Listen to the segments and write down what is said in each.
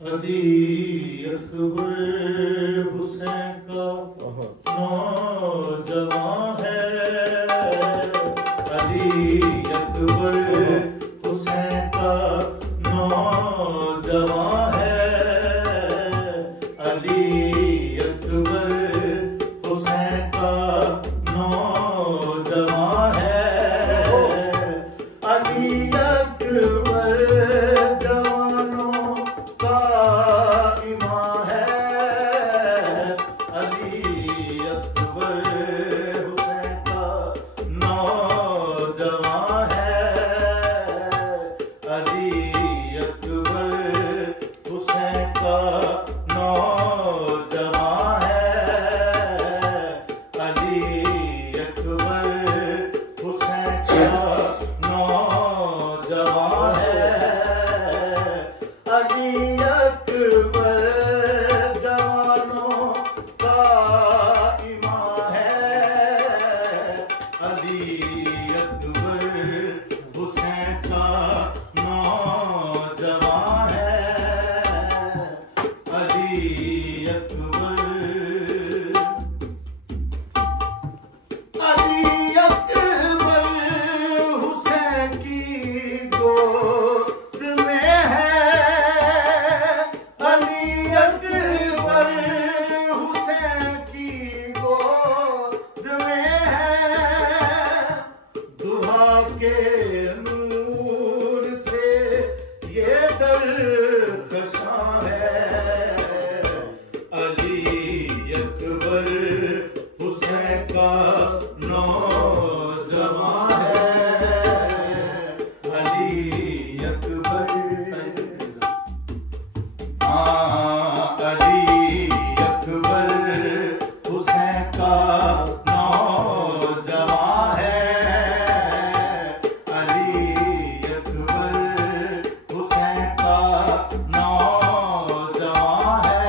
अली अकबर हुसैन का नौजवान है। अली अकबर हुसैन का नौजवान है। अली अकबर हुसैन का नौजवान है। अली अकबर जवानों का इमाम है। अली अकबर हुसैन का नौजवान है। अली अकबर हुसैन का नौजवान है। अली अकबर हुसैन का नौजवान है। अली अकबर जवानों का इमाम है। अली अकबर हुसैन का नौजवान है। अली अकबर हुसैन की गोद में है। अली अकबर हुसैन की गोद में है। दुआ के नूर से ये दरकशां है। अली अकबर हुसैन का नौजवान है। अली अकबर अली अकबर हुसैन का नौजवान है। अली अकबर हुसैन का नौजवान है।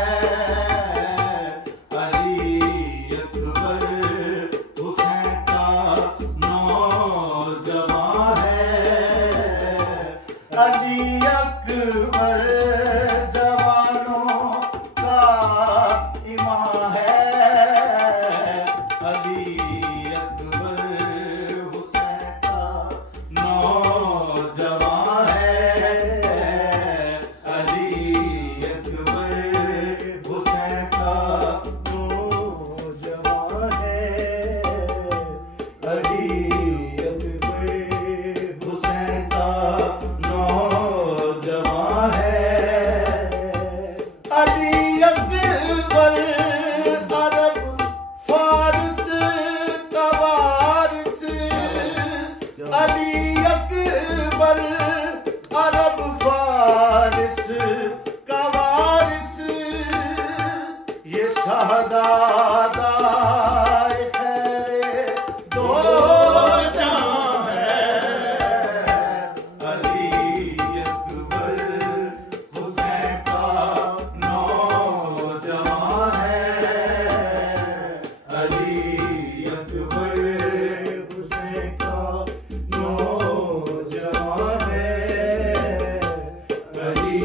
अली अकबर हुसैन का नौजवान है। अली अकबर जवानों का इमाम है। अली अकबर हुसैन का नौजवान है। अली अकबर हुसैन का नौजवान है। अली अकबर हुसैन का नौजवान है। अली अकबर अरब फारस का वारिस। अली अकबर अरब फारस का वारिस। ये शहजादा खैरे दो जहां है। अली अकबर हुसैन का नौजवान है। अली अकबर हुसैन का नौजवान है। अली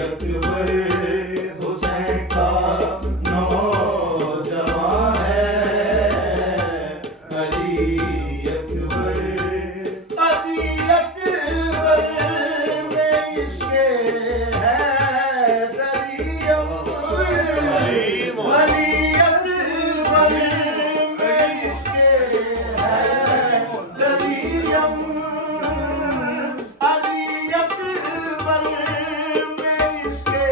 अकबर हुसैन का नौजवान है। अली अकबर में इश्क़े हैदरियम। अली अकबर में इश्क़े हैदरियम। अली अकबर में इश्क़े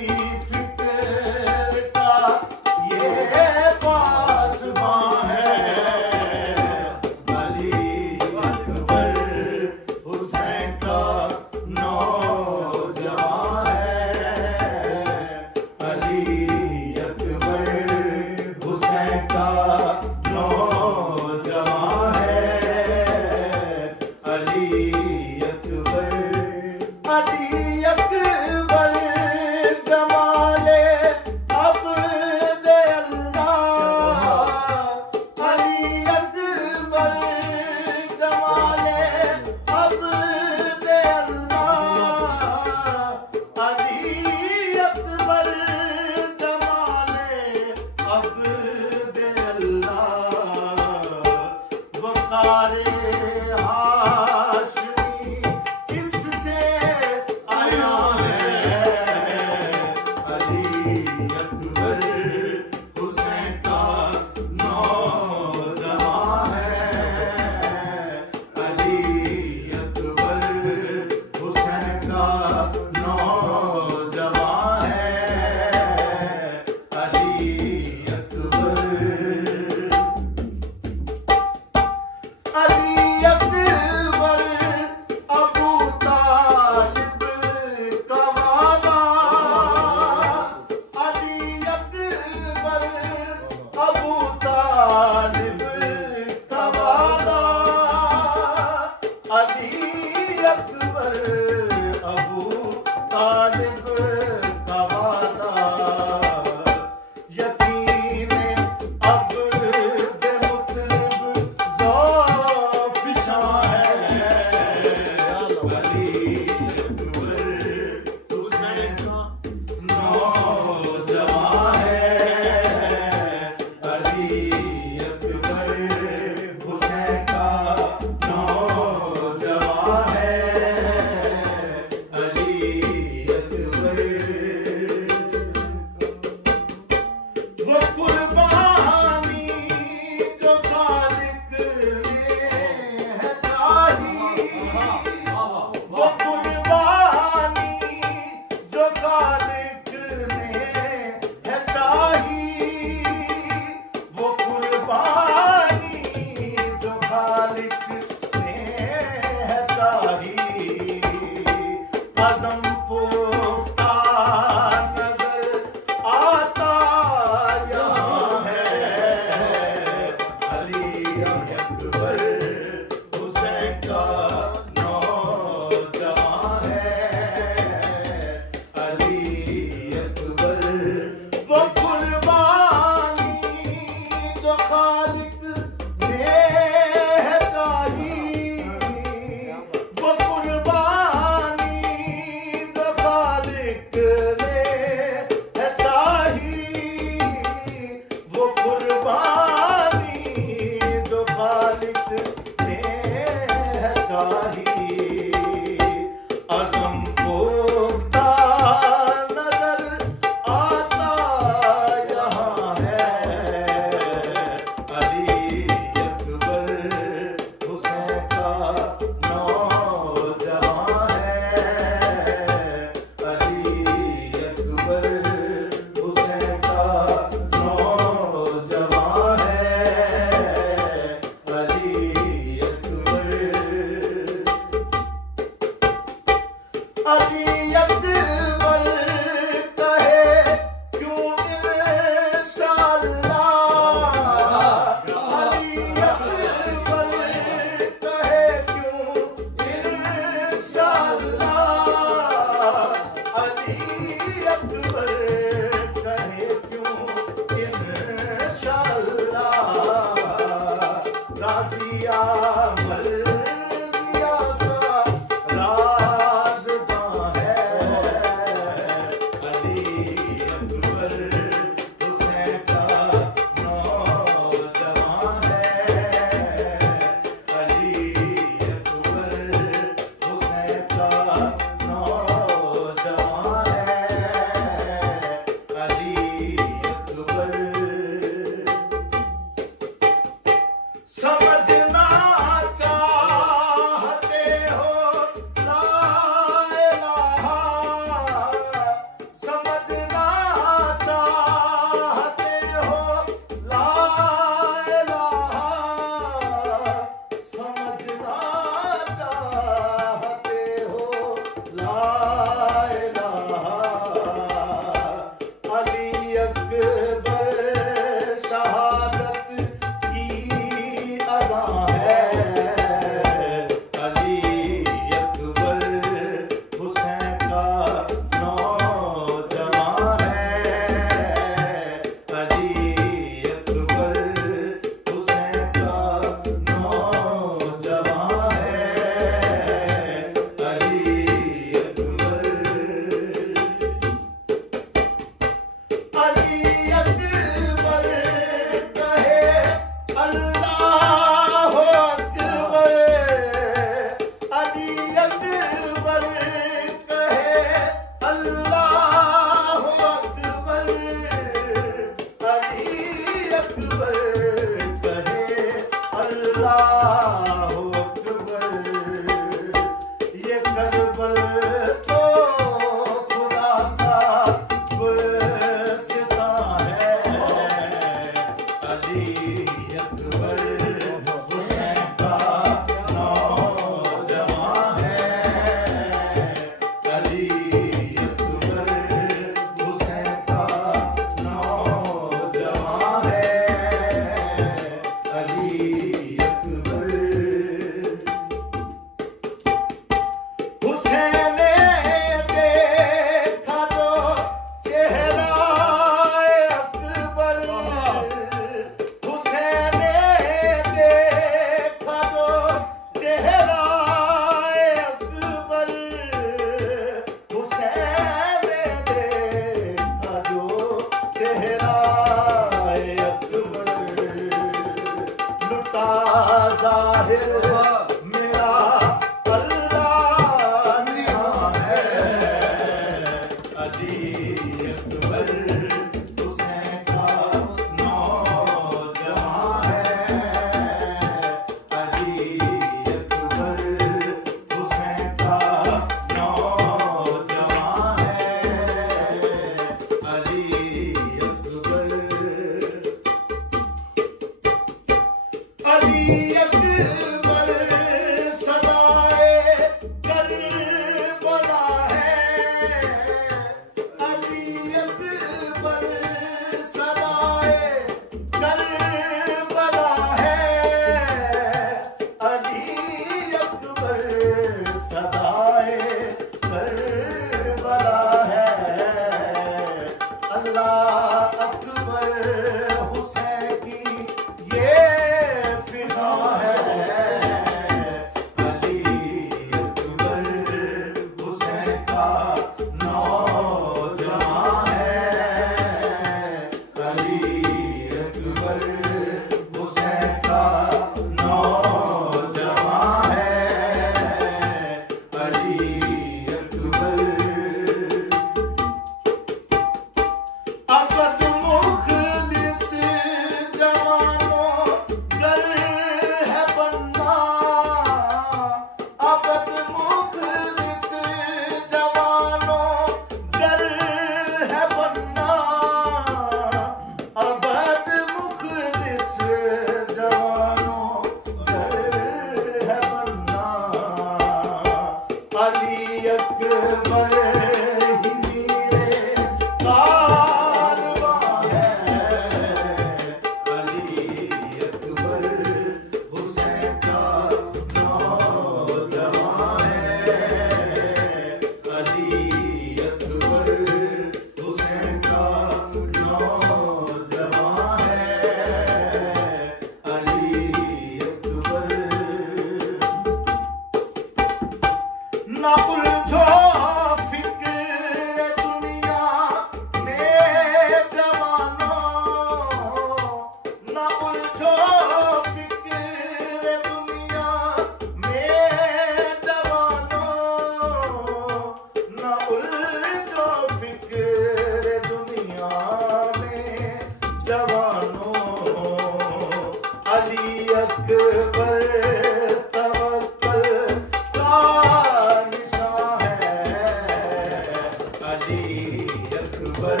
अकबर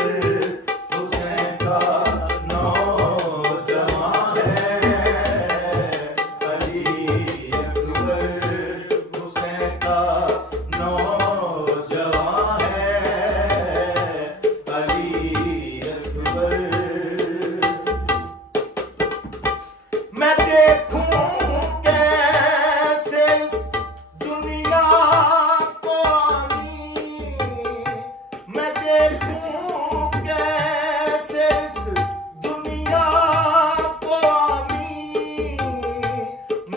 हुसैन का नौजवान है। अली अकबर हुसैन का नौजवान है। अली अकबर। मैं देखूं कैसे इस दुनिया को आमी, मैं देखूं कैसे इस दुनिया को आमी,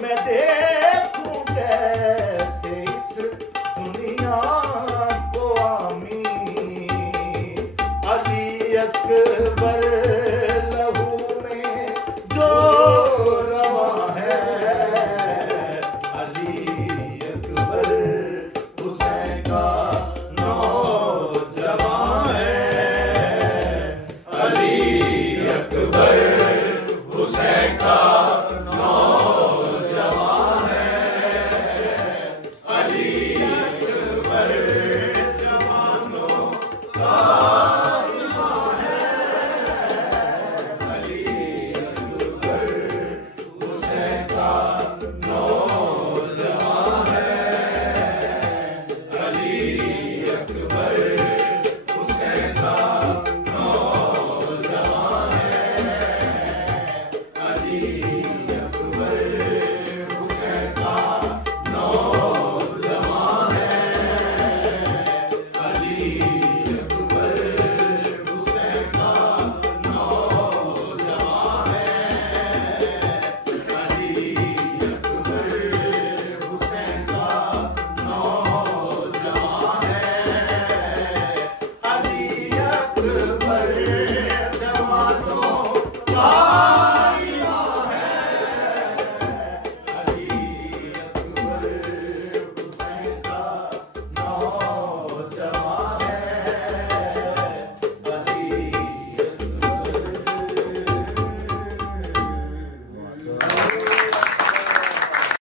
मैं देखूं कैसे इस दुनिया को आमी। अली अकबर